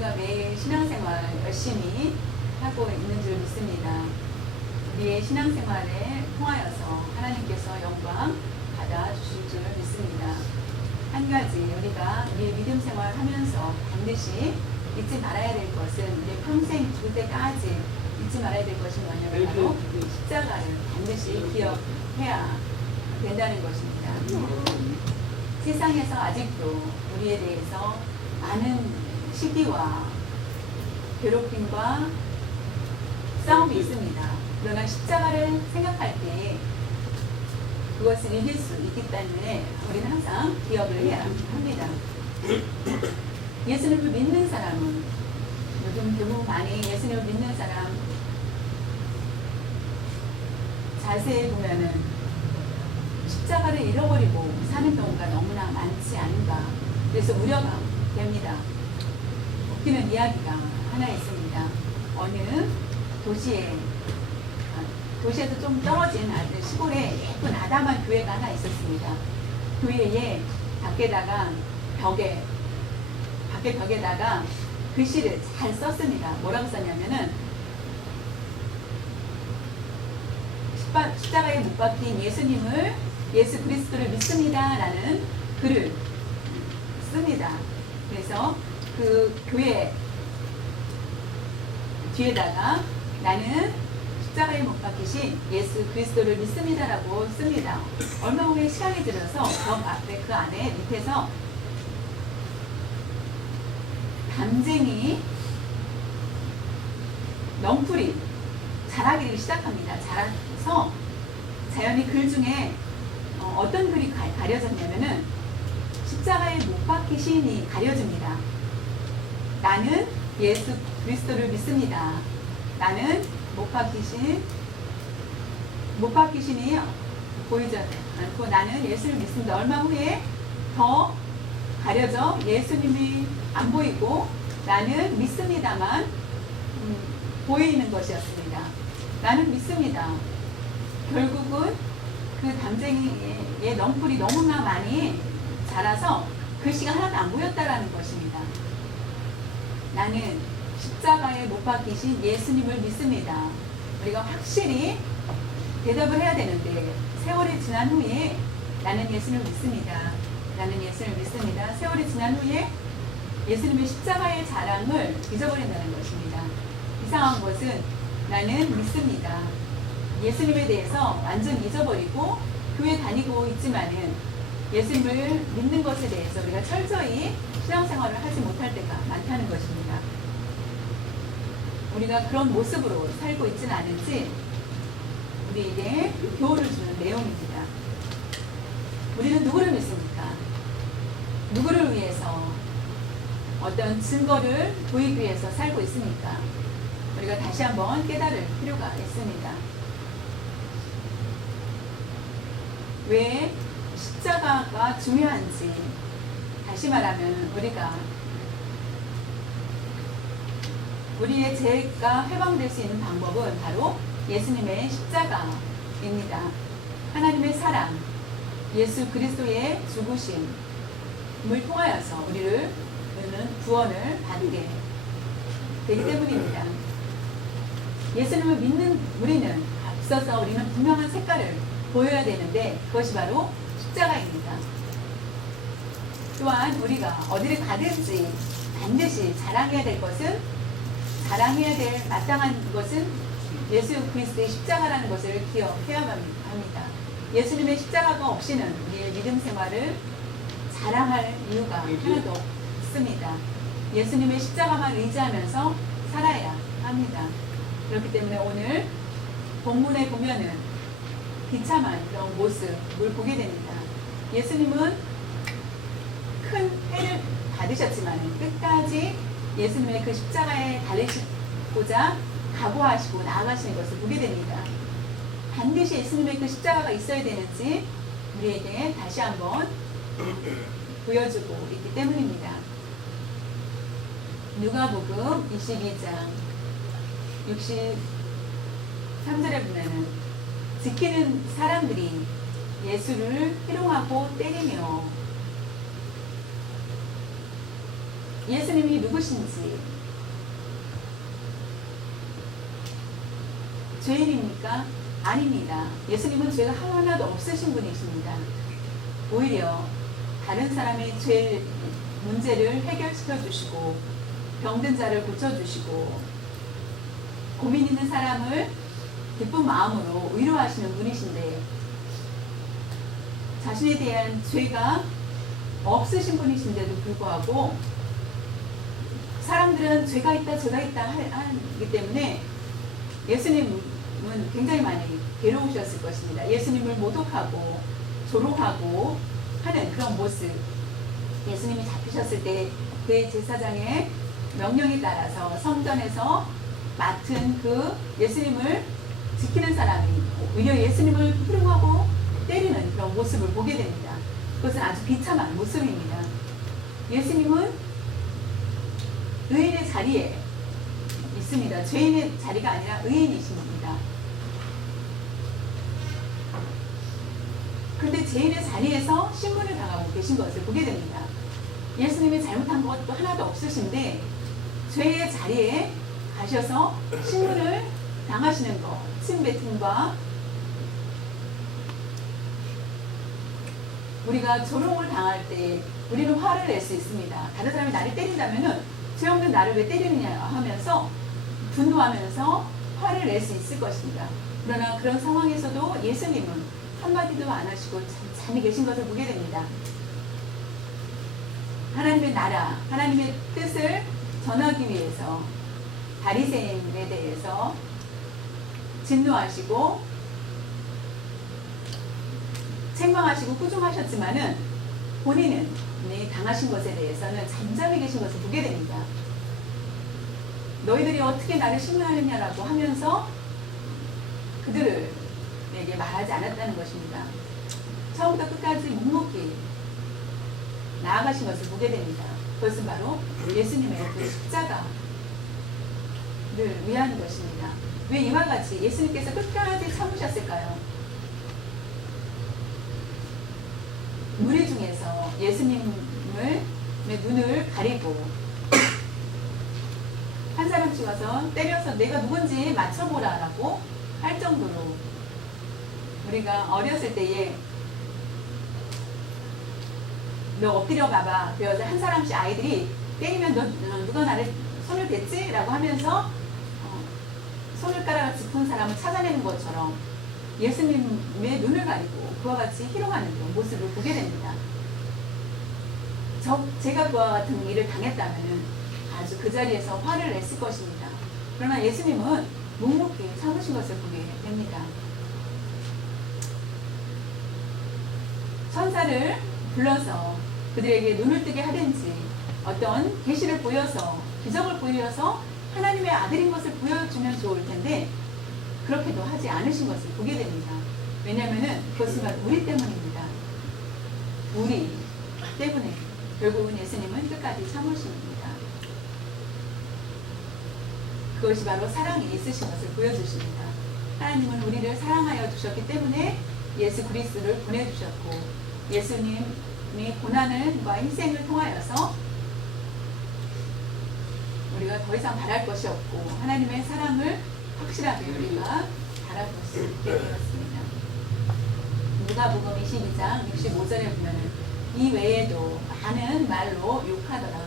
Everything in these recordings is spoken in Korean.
우리가 매일 신앙생활 열심히 하고 있는 줄 믿습니다. 우리의 신앙생활에 통하여서 하나님께서 영광 받아주실 줄 믿습니다. 한 가지 우리가 우리의 믿음 생활 하면서 반드시 잊지 말아야 될 것은, 우리 평생 죽을 때까지 잊지 말아야 될 것이 뭐냐면 바로 십자가를 반드시 기억해야 된다는 것입니다. 세상에서 아직도 우리에 대해서 많은 시기와 괴롭힘과 싸움이 있습니다. 그러나 십자가를 생각할 때 그것을 이길 수 있기 때문에 우리는 항상 기억을 해야 합니다. 예수님을 믿는 사람은, 요즘 대부분 많이 예수님을 믿는 사람 자세히 보면은 십자가를 잃어버리고 사는 경우가 너무나 많지 않은가. 그래서 우려가 됩니다. 웃기는 이야기가 하나 있습니다. 어느 도시에서 좀 떨어진 아주 시골에 예쁜 아담한 교회가 하나 있었습니다. 교회에 밖에다가 벽에다가 글씨를 잘 썼습니다. 뭐라고 썼냐면은 십자가에 못 박힌 예수 그리스도를 믿습니다 라는 글을 씁니다. 그래서 그 교회 뒤에다가 나는 십자가에 못 박히신 예수 그리스도를 믿습니다라고 씁니다. 얼마 후에 시간이 들어서 벽 앞에 그 안에 밑에서 담쟁이 넝쿨이 자라기를 시작합니다. 자라서 자연히 글 중에 어떤 글이 가려졌냐면은 십자가에 못 박히신이 가려집니다. 나는 예수 그리스도를 믿습니다. 나는 못 박히신이 보이지 않고 나는 예수를 믿습니다. 얼마 후에 더 가려져 예수님이 안 보이고 나는 믿습니다만 보이는 것이었습니다. 나는 믿습니다. 결국은 그 담쟁이의 넝쿨이 너무나 많이 자라서 글씨가 하나도 안 보였다라는 것입니다. 나는 십자가에 못 박히신 예수님을 믿습니다. 우리가 확실히 대답을 해야 되는데 세월이 지난 후에 나는 예수님을 믿습니다. 나는 예수님을 믿습니다. 세월이 지난 후에 예수님의 십자가의 자랑을 잊어버린다는 것입니다. 이상한 것은 나는 믿습니다. 예수님에 대해서 완전 잊어버리고 교회 다니고 있지만은 예수님을 믿는 것에 대해서 우리가 철저히 신앙생활을 하지 못할 때가 많다는 것입니다. 우리가 그런 모습으로 살고 있지는 않은지 우리에게 교훈을 주는 내용입니다. 우리는 누구를 믿습니까? 누구를 위해서 어떤 증거를 보이기 위해서 살고 있습니까? 우리가 다시 한번 깨달을 필요가 있습니다. 왜 십자가가 중요한지, 다시 말하면 우리의 죄가 해방될 수 있는 방법은 바로 예수님의 십자가입니다. 하나님의 사랑, 예수 그리스도의 죽으심을 통하여서 우리는 구원을 받게 되기 때문입니다. 예수님을 믿는 우리는 앞서서 우리는 분명한 색깔을 보여야 되는데 그것이 바로 십자가입니다. 또한 우리가 어디를 가든지 반드시 자랑해야 될 마땅한 것은 예수 그리스도의 십자가라는 것을 기억해야 합니다. 예수님의 십자가가 없이는 우리의 믿음 생활을 자랑할 이유가 하나도 없습니다. 예수님의 십자가만 의지하면서 살아야 합니다. 그렇기 때문에 오늘 본문에 보면은 비참한 그런 모습을 보게 됩니다. 예수님은 큰 해를 받으셨지만 끝까지 예수님의 그 십자가에 달리시고자 각오하시고 나아가시는 것을 보게 됩니다. 반드시 예수님의 그 십자가가 있어야 되는지 우리에게 다시 한번 보여주고 있기 때문입니다. 누가복음 22장 63절에 보면은 지키는 사람들이 예수를 희롱하고 때리며 예수님이 누구신지, 죄인입니까? 아닙니다. 예수님은 죄가 하나도 없으신 분이십니다. 오히려 다른 사람의 죄 문제를 해결시켜 주시고, 병든 자를 고쳐주시고, 고민 있는 사람을 기쁜 마음으로 위로하시는 분이신데, 자신에 대한 죄가 없으신 분이신데도 불구하고 사람들은 죄가 있다 하기 때문에 예수님은 굉장히 많이 괴로우셨을 것입니다. 예수님을 모독하고 조롱하고 하는 그런 모습. 예수님이 잡히셨을 때 대제사장의 명령에 따라서 성전에서 맡은 그 예수님을 지키는 사람이 오히려 예수님을 희롱하고 때리는 그런 모습을 보게 됩니다. 그것은 아주 비참한 모습입니다. 예수님은 의인의 자리에 있습니다. 죄인의 자리가 아니라 의인이십니다. 그런데 죄인의 자리에서 신문을 당하고 계신 것을 보게 됩니다. 예수님이 잘못한 것도 하나도 없으신데 죄의 자리에 가셔서 신문을 당하시는 것, 침뱉음과 우리가 조롱을 당할 때 우리는 화를 낼 수 있습니다. 다른 사람이 나를 때린다면은 죄 없는 나를 왜 때리느냐 하면서 분노하면서 화를 낼 수 있을 것입니다. 그러나 그런 상황에서도 예수님은 한마디도 안 하시고 잠이 계신 것을 보게 됩니다. 하나님의 나라, 하나님의 뜻을 전하기 위해서 바리새인에 대해서 진노하시고 책망하시고 꾸중하셨지만은 본인은 당하신 것에 대해서는 잠잠히 계신 것을 보게 됩니다. 너희들이 어떻게 나를 신문하느냐라고 하면서 그들에게 말하지 않았다는 것입니다. 처음부터 끝까지 묵묵히 나아가신 것을 보게 됩니다. 그것은 바로 예수님의 그 십자가를 위한 것입니다. 왜 이와 같이 예수님께서 끝까지 참으셨을까요? 무리 중에서 예수님의 눈을 가리고 한 사람 찍어서 때려서 내가 누군지 맞춰보라라고 할 정도로 우리가 어렸을 때에 너 엎드려 봐봐. 그래서 한 사람씩 아이들이 때리면 너 누가 나를 손을 댔지? 라고 하면서 손을가락을 짚은 사람을 찾아내는 것처럼 예수님의 눈을 가리고 그와 같이 희롱하는 그런 모습을 보게 됩니다. 제가 그와 같은 일을 당했다면 아주 그 자리에서 화를 냈을 것입니다. 그러나 예수님은 묵묵히 참으신 것을 보게 됩니다. 천사를 불러서 그들에게 눈을 뜨게 하든지 어떤 계시를 보여서 기적을 보여서 하나님의 아들인 것을 보여주면 좋을 텐데 그렇게도 하지 않으신 것을 보게 됩니다. 왜냐하면 그것은 우리 때문입니다. 우리 때문에 결국은 예수님은 끝까지 참으십니다. 그것이 바로 사랑이 있으신 것을 보여주십니다. 하나님은 우리를 사랑하여 주셨기 때문에 예수 그리스도를 보내주셨고 예수님이 고난과 희생을 통하여서 우리가 더 이상 바랄 것이 없고 하나님의 사랑을 확실하게 우리가 바라볼 수 있게 되었습니다. 누가복음 22장 65절에 보면 이 외에도 많은 말로 욕하더라.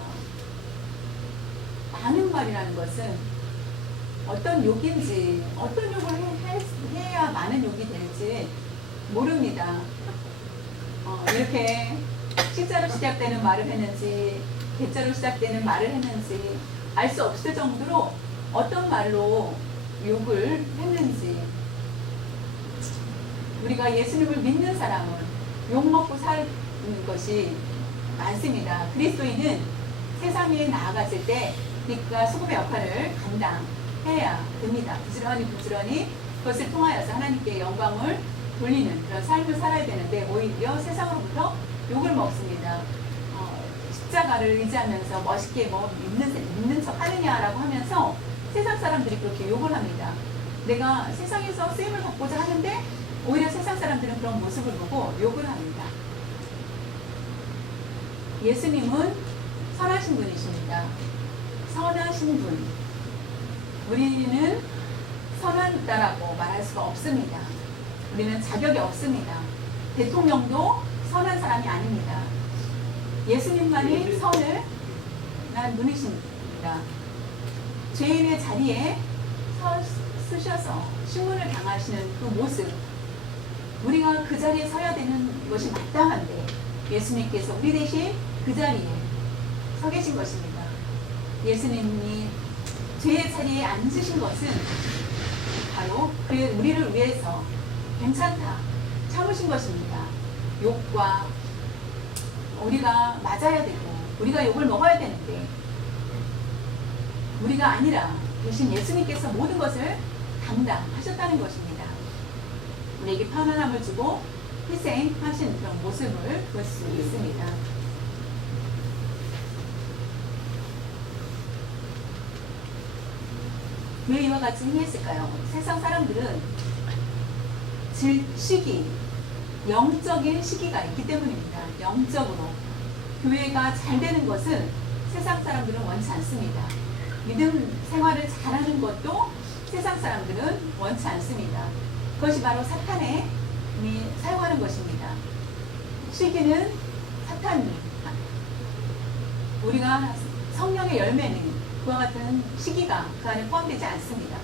많은 말이라는 것은 어떤 욕인지 어떤 욕을 해야 많은 욕이 될지 모릅니다. 이렇게 시자로 시작되는 말을 했는지 개자로 시작되는 말을 했는지 알 수 없을 정도로 어떤 말로 욕을 했는지 우리가 예수님을 믿는 사람은 욕먹고 사는 것이 많습니다. 그리스도인은 세상에 나아갔을 때 빛과 소금의 역할을 감당해야 됩니다. 부지런히 그것을 통하여서 하나님께 영광을 돌리는 그런 삶을 살아야 되는데 오히려 세상으로부터 욕을 먹습니다. 십자가를 의지하면서 멋있게 믿는 척 하느냐라고 하면서 세상 사람들이 그렇게 욕을 합니다. 내가 세상에서 쓰임을 받고자 하는데 오히려 세상 사람들은 그런 모습을 보고 욕을 합니다. 예수님은 선하신 분이십니다. 선하신 분. 우리는 선하다라고 말할 수가 없습니다. 우리는 자격이 없습니다. 대통령도 선한 사람이 아닙니다. 예수님만이 선을 난 분이십니다. 죄인의 자리에 쓰셔서 신문을 당하시는 그 모습, 우리가 그 자리에 서야 되는 것이 마땅한데 예수님께서 우리 대신 그 자리에 서 계신 것입니다. 예수님이 죄의 자리에 앉으신 것은 바로 우리를 위해서 괜찮다 참으신 것입니다. 욕과 우리가 맞아야 되고 우리가 욕을 먹어야 되는데 우리가 아니라 대신 예수님께서 모든 것을 감당하셨다는 것입니다. 우리에게 편안함을 주고 희생하신 그런 모습을 볼 수 있습니다. 왜 이와 같이 행했을까요? 세상 사람들은 시기, 영적인 시기가 있기 때문입니다. 영적으로 교회가 잘 되는 것은 세상 사람들은 원치 않습니다. 믿음 생활을 잘하는 것도 세상 사람들은 원치 않습니다. 그것이 바로 사탄이 사용하는 것입니다. 시기는 사탄이, 우리가 성령의 열매는 그와 같은 시기가 그 안에 포함되지 않습니다.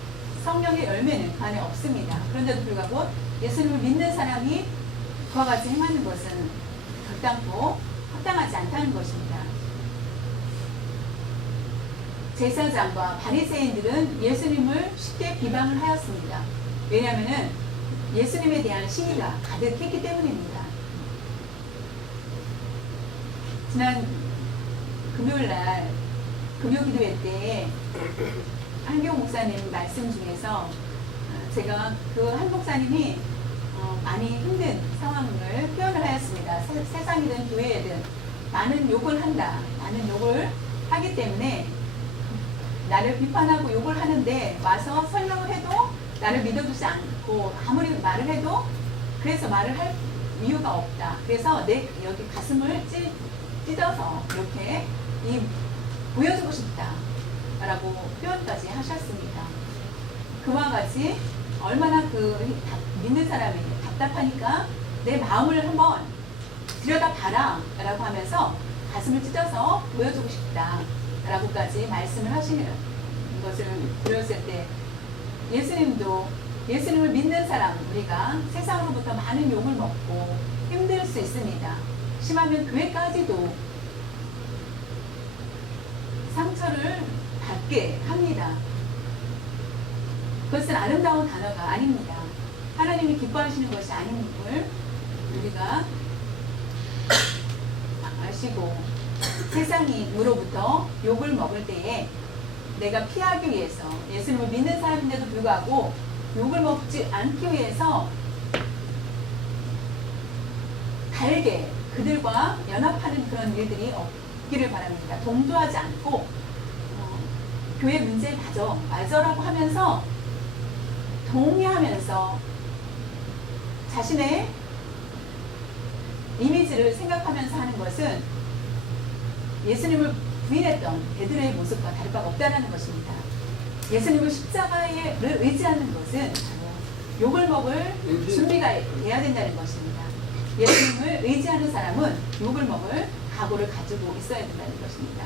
성령의 열매는 그 안에 없습니다. 그런데도 불구하고 예수님을 믿는 사람이 그와 같이 행하는 것은 적당고 합당하지 않다는 것입니다. 제사장과 바리새인들은 예수님을 쉽게 비방을 하였습니다. 왜냐하면 예수님에 대한 시기가 가득했기 때문입니다. 지난 금요일날 금요기도회 때 한경 목사님 말씀 중에서 제가 그 한 목사님이 많이 힘든 상황을 표현을 하였습니다. 세상이든 교회이든 나는 욕을 한다. 나는 욕을 하기 때문에 나를 비판하고 욕을 하는데 와서 설명을 해도 나를 믿어주지 않고 아무리 말을 해도 그래서 말을 할 이유가 없다. 그래서 내 여기 가슴을 찢어서 이렇게 보여주고 싶다 라고 표현까지 하셨습니다. 그와 같이 얼마나 믿는 사람이 답답하니까 내 마음을 한번 들여다봐라 라고 하면서 가슴을 찢어서 보여주고 싶다 라고까지 말씀을 하시는 것을 들었을 때 예수님도 예수님을 믿는 사람 우리가 세상으로부터 많은 욕을 먹고 힘들 수 있습니다. 심하면 교회까지도 상처를 받게 합니다. 그것은 아름다운 단어가 아닙니다. 하나님이 기뻐하시는 것이 아님을 우리가 아시고 세상으로부터 욕을 먹을 때에 내가 피하기 위해서 예수님을 믿는 사람인데도 불구하고 욕을 먹지 않기 위해서 달게 그들과 연합하는 그런 일들이 없기를 바랍니다. 동조하지 않고 교회 문제 맞아라고 하면서 동의하면서 자신의 이미지를 생각하면서 하는 것은 예수님을 부인했던 베드로의 모습과 다를 바가 없다는 것입니다. 예수님을 십자가를 의지하는 것은 욕을 먹을 준비가 돼야 된다는 것입니다. 예수님을 의지하는 사람은 욕을 먹을 각오를 가지고 있어야 된다는 것입니다.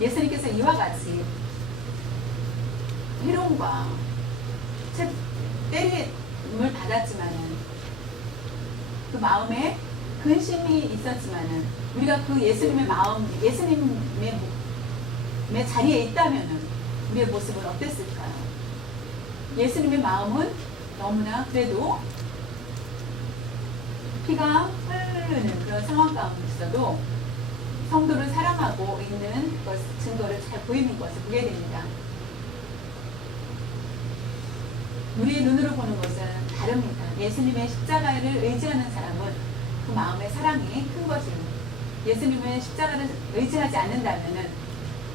예수님께서 이와 같이 희롱과 때림을 받았지만은 그 마음에 근심이 있었지만은 우리가 그 예수님의 마음, 예수님의 자리에 있다면은 우리의 모습은 어땠을까요? 예수님의 마음은 너무나 그래도 피가 흐르는 그런 상황 가운데 있어도 성도를 사랑하고 있는 증거를 잘 보이는 것을 보게 됩니다. 우리의 눈으로 보는 것은 다릅니다. 예수님의 십자가를 의지하는 사람은 그 마음의 사랑이 큰 것입니다. 예수님의 십자가를 의지하지 않는다면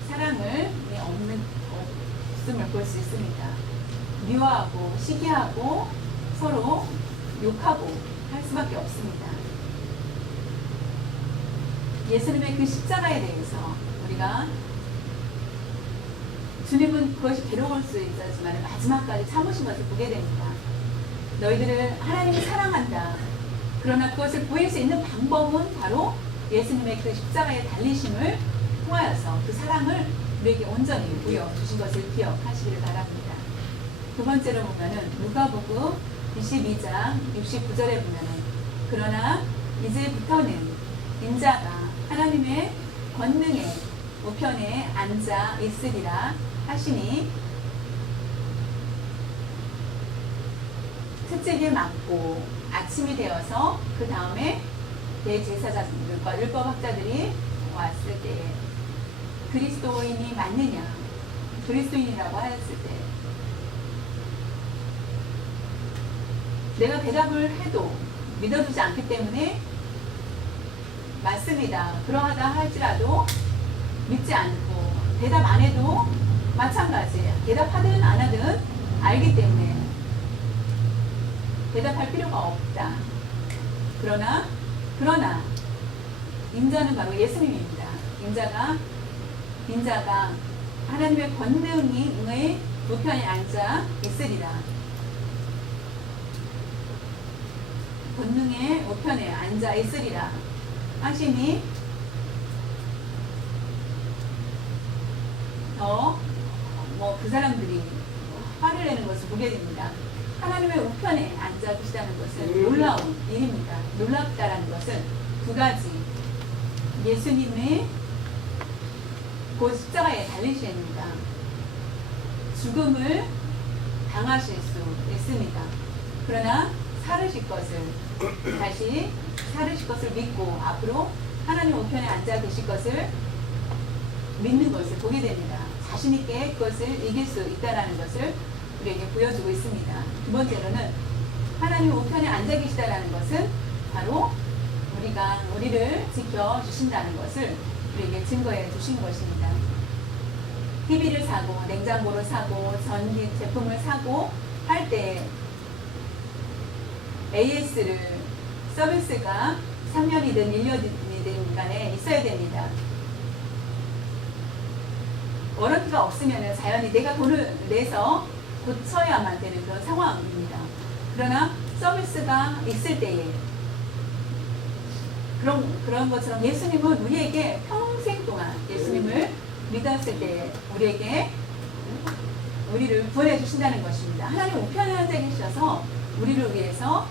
사랑을 없음을 볼 수 있습니다. 미워하고 시기하고 서로 욕하고 할 수밖에 없습니다. 예수님의 그 십자가에 대해서 우리가 주님은 그것이 괴로울 수 있었지만 마지막까지 참으신 것을 보게 됩니다. 너희들을 하나님이 사랑한다. 그러나 그것을 보일 수 있는 방법은 바로 예수님의 그 십자가에 달리심을 통하여서 그 사랑을 우리에게 온전히 보여주신 것을 기억하시기를 바랍니다. 두 번째로 보면은 누가복음 22장 69절에 보면은 그러나 이제부터는 인자가 하나님의 권능의 우편에 앉아 있으리라 하시니 특집에 맞고 아침이 되어서 그 다음에 대제사장들과 율법학자들이 왔을 때 그리스도인이 맞느냐, 그리스도인이라고 하였을 때 내가 대답을 해도 믿어주지 않기 때문에 맞습니다. 그러하다 할지라도 믿지 않고 대답 안 해도 마찬가지. 대답하든 안 하든 알기 때문에 대답할 필요가 없다. 그러나 인자는 바로 예수님입니다. 인자가 하나님의 권능의 우편에 앉아 있으리라. 권능의 우편에 앉아 있으리라 하시니 더 그 사람들이 화를 내는 것을 보게 됩니다. 하나님의 우편에 앉아 계시다는 것은 놀라운 일입니다. 놀랍다라는 것은 두 가지. 예수님의 곧 십자가에 달리십니다. 죽음을 당하실 수 있습니다. 그러나 살으실 것을 믿고 앞으로 하나님 우편에 앉아 계실 것을 믿는 것을 보게 됩니다. 자신 있게 그것을 이길 수 있다라는 것을 우리에게 보여주고 있습니다. 두 번째로는 하나님 우편에 앉아 계시다라는 것은 바로 우리를 지켜주신다는 것을 우리에게 증거해 주신 것입니다. TV를 사고 냉장고를 사고 전기 제품을 사고 할 때 AS를 서비스가 3년이든 1년이든 간에 있어야 됩니다. 워런티가 없으면 자연히 내가 돈을 내서 고쳐야만 되는 그런 상황입니다. 그러나 서비스가 있을 때에 그런 것처럼 예수님은 우리에게 평생 동안 예수님을 믿었을 때에 우리를 구원해 주신다는 것입니다. 하나님 우편에 앉아 계셔서 우리를 위해서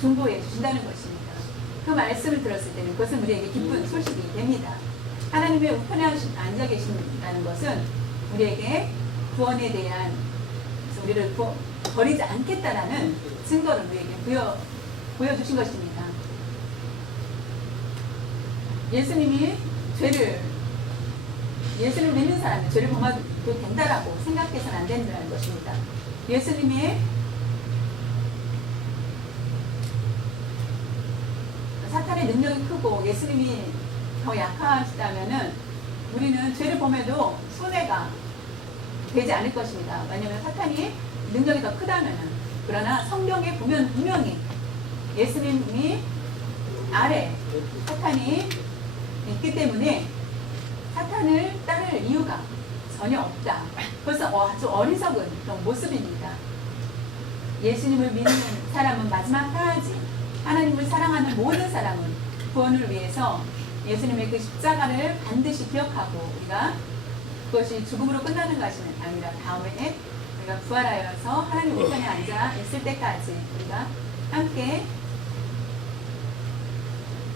중보해 주신다는 것입니다. 그 말씀을 들었을 때는 그것은 우리에게 기쁜 소식이 됩니다. 하나님의 우편에 앉아 계신다는 것은 우리에게 구원에 대한 우리를 버리지 않겠다라는 증거를 우리에게 보여주신 것입니다. 예수님을 믿는 사람은 죄를 범해도 된다라고 생각해서는 안 된다는 것입니다. 예수님의 사탄의 능력이 크고 예수님이 더 약하시다면은 우리는 죄를 범해도 손해가 되지 않을 것입니다. 왜냐하면 사탄이 능력이 더 크다면은. 그러나 성경에 보면 분명히 예수님이 아래 사탄이 있기 때문에 사탄을 따를 이유가 전혀 없다. 그래서 아주 어리석은 그런 모습입니다. 예수님을 믿는 사람은 마지막까지 하나님을 사랑하는 모든 사람은 구원을 위해서 예수님의 그 십자가를 반드시 기억하고 우리가 그것이 죽음으로 끝나는 것이 아니라 다음에 우리가 부활하여서 하나님 우편에 앉아 있을 때까지 우리가 함께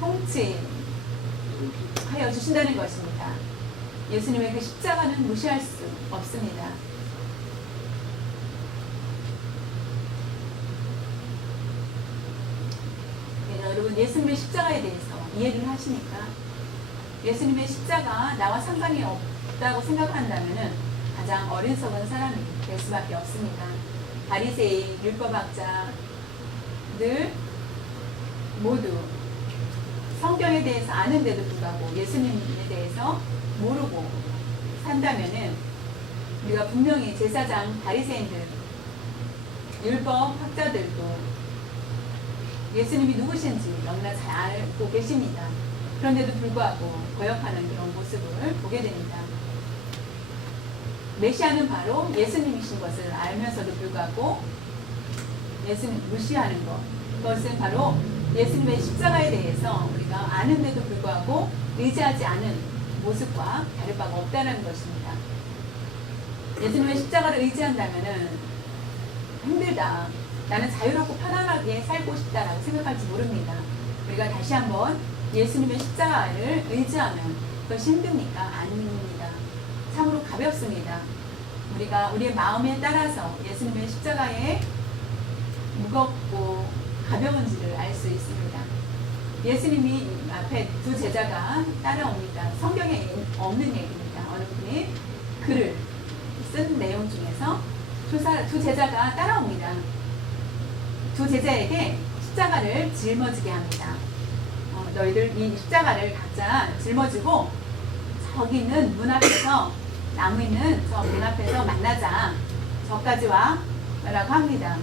통치하여 주신다는 것입니다. 예수님의 그 십자가는 무시할 수 없습니다. 여러분 예수님의 십자가에 대해서 이해를 하시니까 예수님의 십자가 나와 상관이 없다고 생각한다면 가장 어리석은 사람이 될 수밖에 없습니다. 바리새인, 율법학자들 모두 성경에 대해서 아는데도 불구하고 예수님에 대해서 모르고 산다면은 우리가 분명히 제사장, 바리새인들, 율법학자들도 예수님이 누구신지 너무나 잘 알고 계십니다. 그런데도 불구하고 거역하는 그런 모습을 보게 됩니다. 메시아는 바로 예수님이신 것을 알면서도 불구하고 예수님 무시하는 것, 그것은 바로 예수님의 십자가에 대해서 우리가 아는데도 불구하고 의지하지 않은 모습과 다를 바가 없다는 것입니다. 예수님의 십자가를 의지한다면 힘들다, 나는 자유롭고 편안하게 살고 싶다라고 생각할지 모릅니다. 우리가 다시 한번 예수님의 십자가를 의지하면 그것이 힘듭니까? 아닙니다. 참으로 가볍습니다. 우리가 우리의 마음에 따라서 예수님의 십자가에 무겁고 가벼운지를 알 수 있습니다. 예수님이 앞에 두 제자가 따라옵니다. 성경에 없는 얘기입니다. 어느 분이 글을 쓴 내용 중에서 두 제자가 따라옵니다. 두 제자에게 십자가를 짊어지게 합니다. 너희들 이 십자가를 각자 짊어지고 저기 있는 문 앞에서, 나무 있는 저 문 앞에서 만나자. 저까지 와 라고 합니다.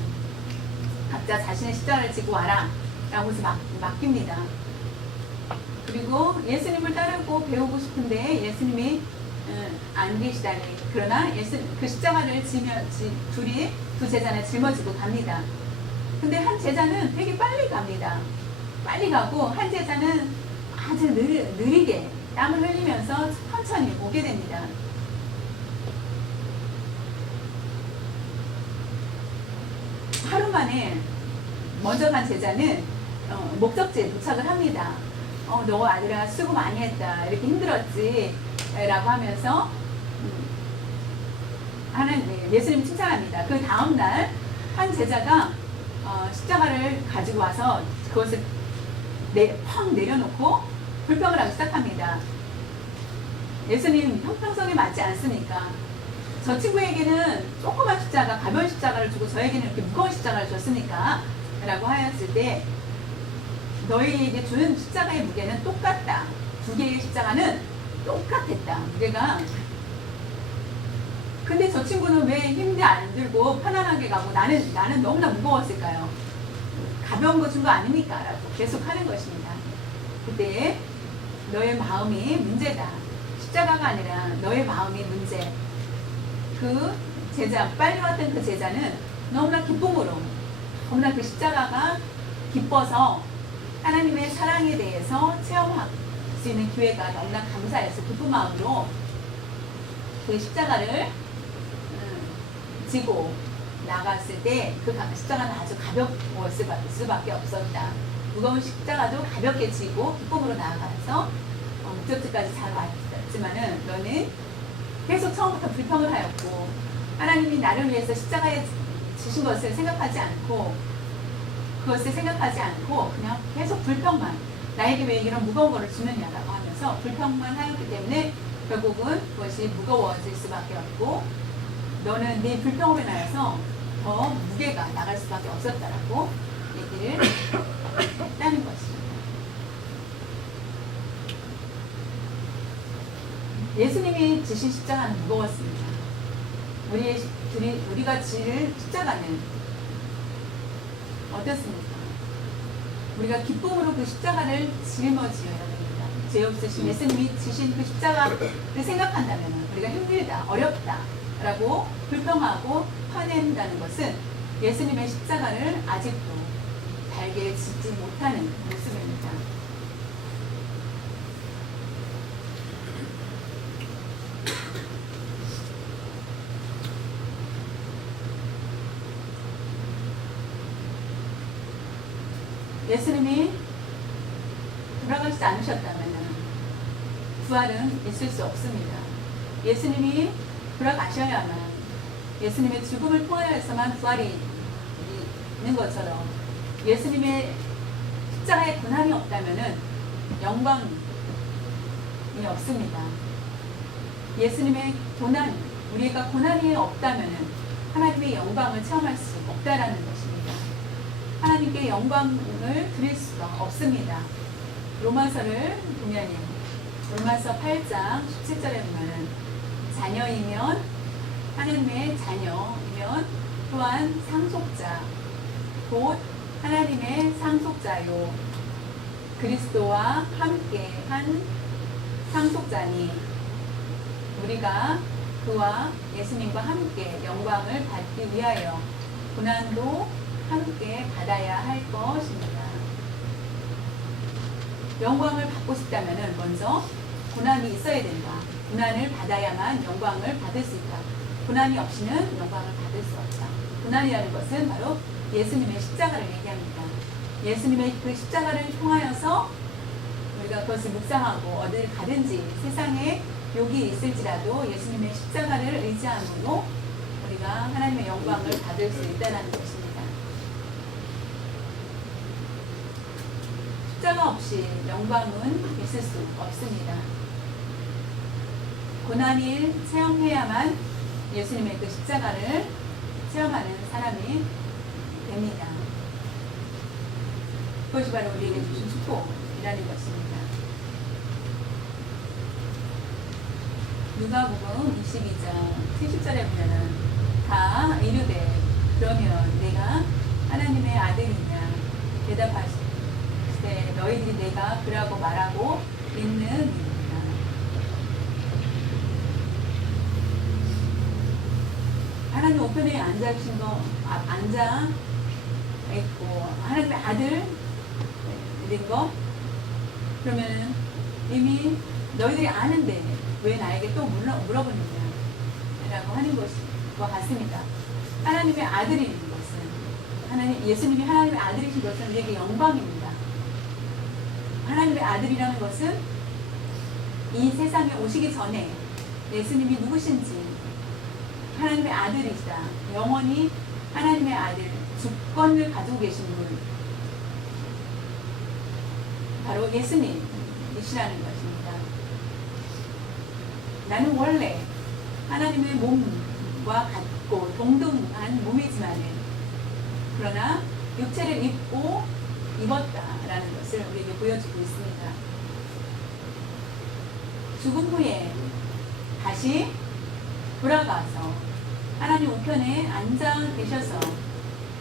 각자 자신의 십자가를 지고 와라 라고 해서 맡깁니다. 그리고 예수님을 따르고 배우고 싶은데 예수님이 안 계시다니. 그러나 그 십자가를 두 제자는 짊어지고 갑니다. 근데 한 제자는 되게 빨리 갑니다. 빨리 가고 한 제자는 아주 느리게 땀을 흘리면서 천천히 오게 됩니다. 하루 만에 먼저 간 제자는 목적지에 도착을 합니다. 너 아들아 수고 많이 했다. 이렇게 힘들었지. 라고 하면서 예수님 칭찬합니다. 그 다음날 한 제자가 십자가를 가지고 와서 그것을 펑 내려놓고 불평을 하기 시작합니다. 예수님 형평성에 맞지 않습니까? 저 친구에게는 조그만 십자가, 가벼운 십자가를 주고 저에게는 이렇게 무거운 십자가를 줬으니까 라고 하였을 때 너희에게 준 십자가의 무게는 똑같다. 두 개의 십자가는 똑같았다. 무게가. 근데 저 친구는 왜 힘이 안 들고 편안하게 가고 나는 너무나 무거웠을까요? 가벼운 거 준 거 아닙니까? 라고 계속 하는 것입니다. 그때 너의 마음이 문제다. 십자가가 아니라 너의 마음이 문제. 그 제자, 빨리 왔던 그 제자는 너무나 기쁨으로, 너무나 그 십자가가 기뻐서 하나님의 사랑에 대해서 체험할 수 있는 기회가 너무나 감사해서 기쁜 마음으로 그 십자가를 지고 나갔을 때 그 십자가는 아주 가벼웠을 수밖에 없었다. 무거운 십자가도 가볍게 지고 기쁨으로 나아가서 목적지까지 잘 왔지만은 너는 계속 처음부터 불평을 하였고 하나님이 나를 위해서 십자가에 지신 것을 생각하지 않고 그것을 생각하지 않고 그냥 계속 불평만, 나에게 왜 이런 무거운 거를 주느냐라고 하면서 불평만 하였기 때문에 결국은 그것이 무거워질 수밖에 없고 너는 네 불평으로 인하여서 더 무게가 나갈 수밖에 없었다라고 얘기를 했다는 것입니다. 예수님이 지신 십자가는 무거웠습니다. 우리가 질 십자가는 어떻습니까? 우리가 기쁨으로 그 십자가를 짊어지어야 됩니다. 죄 없으신 예수님이 지신 그 십자가를 생각한다면 우리가 힘들다, 어렵다 라고 불평하고 화낸다는 것은 예수님의 십자가를 아직도 달게 짓지 못하는 모습입니다. 예수님이 돌아가시지 않으셨다면 부활은 있을 수 없습니다. 예수님이 돌아가셔야만, 예수님의 죽음을 통하여서만 부활이 있는 것처럼 예수님의 십자가에 고난이 없다면 영광이 없습니다. 예수님의 고난, 우리가 고난이 없다면 하나님의 영광을 체험할 수 없다라는 것입니다. 하나님께 영광을 드릴 수가 없습니다. 로마서를 보면요, 로마서 8장 17절에 보면은 자녀이면, 하나님의 자녀이면 또한 상속자 곧 하나님의 상속자요 그리스도와 함께 한 상속자니 우리가 그와 예수님과 함께 영광을 받기 위하여 고난도 함께 받아야 할 것입니다. 영광을 받고 싶다면 먼저 고난이 있어야 된다. 고난을 받아야만 영광을 받을 수 있다. 고난이 없이는 영광을 받을 수 없다. 고난이라는 것은 바로 예수님의 십자가를 얘기합니다. 예수님의 그 십자가를 통하여서 우리가 그것을 묵상하고 어딜 가든지 세상에 욕이 있을지라도 예수님의 십자가를 의지함으로 우리가 하나님의 영광을 받을 수 있다는 것입니다. 십자가 없이 영광은 있을 수 없습니다. 고난을 체험해야만 예수님의 그 십자가를 체험하는 사람이 됩니다. 그것이 바로 우리에게 주신 축복이라는 것입니다. 누가복음 22장 70절에 보면은 다 이르되 그러면 내가 하나님의 아들이냐 대답하시되 너희들이 내가 그라고 말하고 있느니라. 하나님 우편에 앉아 계신 거 앉아 있고 하나님의 아들인 거 그러면 이미 너희들이 아는데 왜 나에게 또 물어보느냐 라고 하는 것과 같습니다. 하나님의 아들인 것은 예수님이 하나님의 아들이신 것은 우리에게 영광입니다. 하나님의 아들이라는 것은 이 세상에 오시기 전에 예수님이 누구신지 하나님의 아들이시다. 영원히 하나님의 아들 주권을 가지고 계신 분 바로 예수님이시라는 것입니다. 나는 원래 하나님의 몸과 같고 동등한 몸이지만은 그러나 육체를 입었다라는 것을 우리에게 보여주고 있습니다. 죽음 후에 다시 돌아가서 하나님 우편에 앉아 계셔서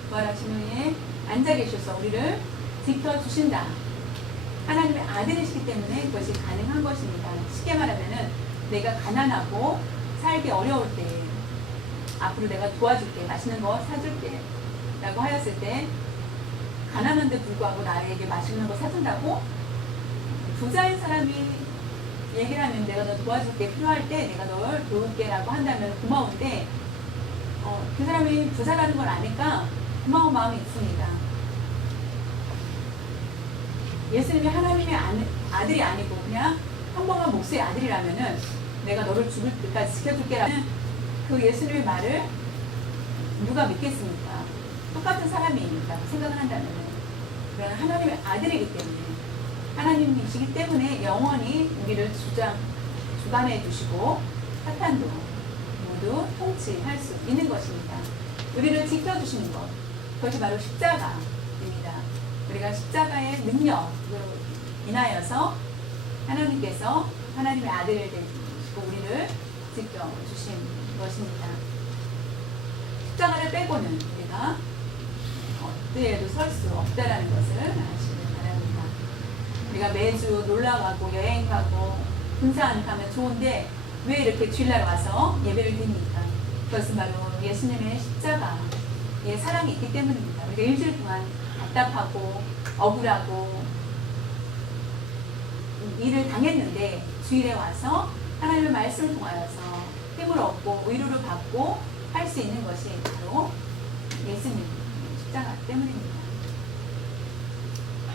부활하신 후에 앉아 계셔서 우리를 지켜주신다. 하나님의 아들이시기 때문에 그것이 가능한 것입니다. 쉽게 말하면은 내가 가난하고 살기 어려울 때 앞으로 내가 도와줄게, 맛있는 거 사줄게 라고 하였을 때 가난한데 불구하고 나에게 맛있는 거 사준다고 부자인 사람이 얘기를 하면 내가 너 도와줄게, 필요할 때 내가 널 도울게 라고 한다면 고마운데 그 사람이 부자라는 걸 아니까 고마운 마음이 있습니다. 예수님이 하나님의 아들이 아니고 그냥 평범한 목수의 아들이라면은 내가 너를 죽을 때까지 지켜줄게 라는 그 예수님의 말을 누가 믿겠습니까? 똑같은 사람이니까 생각을 한다면 그런 하나님의 아들이기 때문에 하나님이시기 때문에 영원히 우리를 주관해 주시고 사탄도 모두 통치할 수 있는 것입니다. 우리를 지켜주시는 것 그것이 바로 십자가입니다. 우리가 십자가의 능력으로 인하여서 하나님께서 하나님의 아들을 되시고 우리를 지켜주신 것입니다. 십자가를 빼고는 우리가 어디에도 설 수 없다라는 것을 아시기 바랍니다. 우리가 매주 놀러가고 여행가고 군산 가면 좋은데 왜 이렇게 주일날 와서 예배를 드립니까? 그것은 바로 예수님의 십자가의 사랑이 있기 때문입니다. 우리가 일주일 동안 답답하고 억울하고 일을 당했는데 주일에 와서 하나님의 말씀을 통하여서 힘을 얻고 위로를 받고 할 수 있는 것이 바로 예수님 십자가 때문입니다.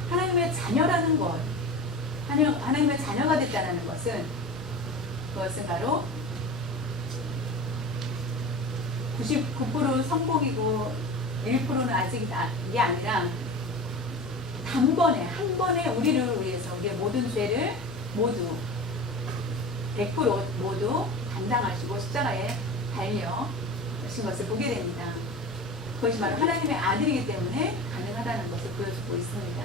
하나님의 자녀라는 것, 하나님의 자녀가 됐다는 것은 그것은 바로 99% 성공이고 1%는 아직 이게 아니라 한 번에 우리를 위해서 우리의 모든 죄를 모두 100% 모두 담당하시고 십자가에 달려신 것을 보게 됩니다. 그것이 바로 하나님의 아들이기 때문에 가능하다는 것을 보여주고 있습니다.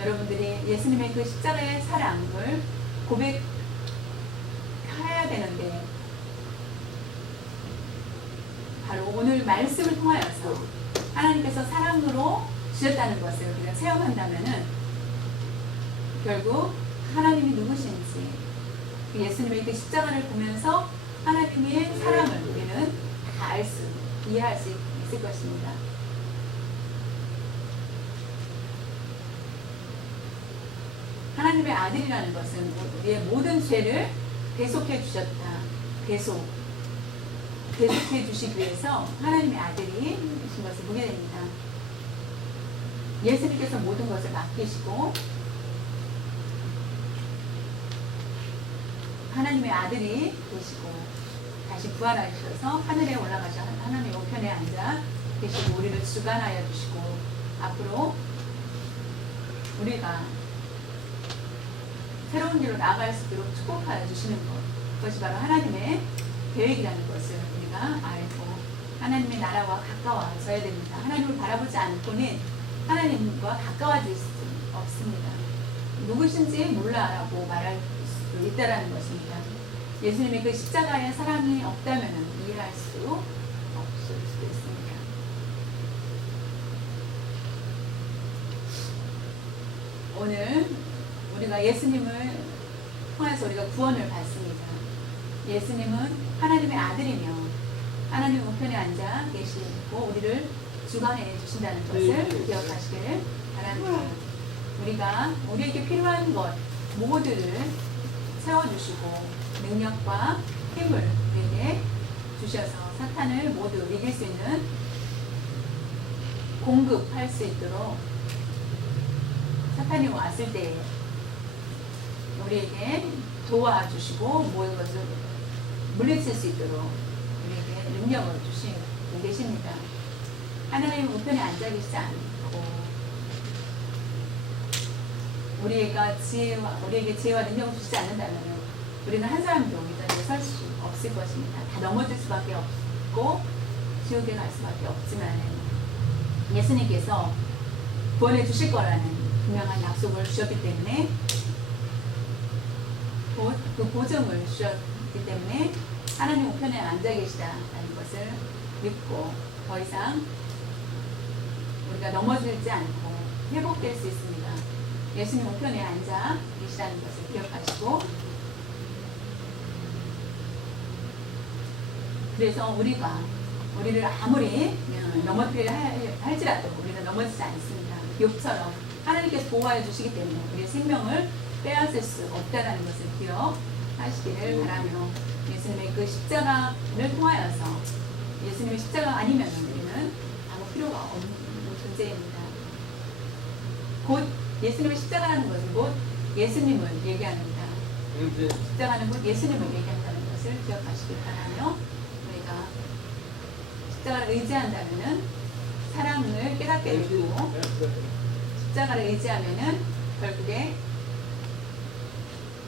여러분들이 예수님의 그 십자가의 사랑을 고백해야 되는데 바로 오늘 말씀을 통하여서 하나님께서 사랑으로 주셨다는 것을 우리가 체험한다면은 결국 하나님이 누구신지 그 예수님의 그 십자가를 보면서 하나님의 사랑을 우리는 다 이해할 수 있을 것입니다. 하나님의 아들이라는 것은 우리의 모든 죄를 대속해 주셨다. 대속해 주시기 위해서 하나님의 아들이 신 것을 보게 됩니다. 예수님께서 모든 것을 맡기시고 하나님의 아들이 되시고 다시 부활하셔서 하늘에 올라가셔 하나님의 우편에 앉아 계시고 우리를 주관하여 주시고 앞으로 우리가 새로운 길로 나아갈 수 있도록 축복하여 주시는 그것이 바로 하나님의 계획이라는 것을 우리가 알고 하나님의 나라와 가까워져야 됩니다. 하나님을 바라보지 않고는 하나님과 가까워질 수 없습니다. 누구신지 몰라라고 말할 수 있다라는 것입니다. 예수님의 그 십자가의 사랑이 없다면 이해할 수 없을 수도 있습니다. 오늘 우리가 예수님을 통해서 우리가 구원을 받습니다. 예수님은 하나님의 아들이며 하나님 우편에 앉아 계시고 우리를 주관해 주신다는 것을 기억하시길 바랍니다. 우리가 우리에게 필요한 것 모두를 세워주시고 능력과 힘을 우리에게 주셔서 사탄을 모두 이길 수 있는 공급할 수 있도록 사탄이 왔을 때 우리에게 도와주시고 모든 것을 물리칠 수 있도록 우리에게 능력을 주시고 계십니다. 하나님 우편에 앉아 계시지 않고 우리에게 지혜와 능력을 주시지 않는다면 우리는 한 사람도 이 자리에 설 수 없을 것입니다. 다 넘어질 수밖에 없고 지옥에 갈 수밖에 없지만 예수님께서 구원해 주실 거라는 분명한 약속을 주셨기 때문에 곧 그 보증을 주셨기 때문에 하나님 우편에 앉아 계시다라는 것을 믿고 더 이상 우리가 넘어지지 않고 회복될 수 있습니다. 예수님 우편에 앉아 계시다는 것을 기억하시고 그래서 우리를 아무리 넘어뜨리려 할지라도 우리는 넘어지지 않습니다. 욥처럼 하나님께서 보호해 주시기 때문에 우리의 생명을 빼앗을 수 없다는 것을 기억하시기를 바라며 예수님의 그 십자가를 통하여서 예수님의 십자가 아니면 우리는 아무 필요가 없는 존재입니다. 곧 예수님의 십자가라는 것은 곧 예수님을 얘기합니다. 십자가는 곧 예수님을 얘기한다는 것을 기억하시길 바라며 우리가 십자가를 의지한다면 사랑을 깨닫게 되고 십자가를 의지하면 결국에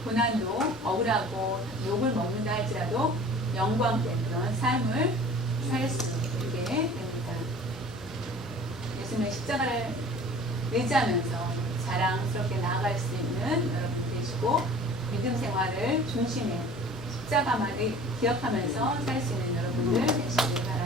고난도 억울하고 욕을 먹는다 할지라도 영광된 그런 삶을 살 수 있게 됩니다. 예수님의 십자가를 의지하면서 자랑스럽게 나아갈 수 있는 여러분 되시고 믿음 생활을 중심에 십자가만 기억하면서 살 수 있는 여러분들 되시길 바랍니다.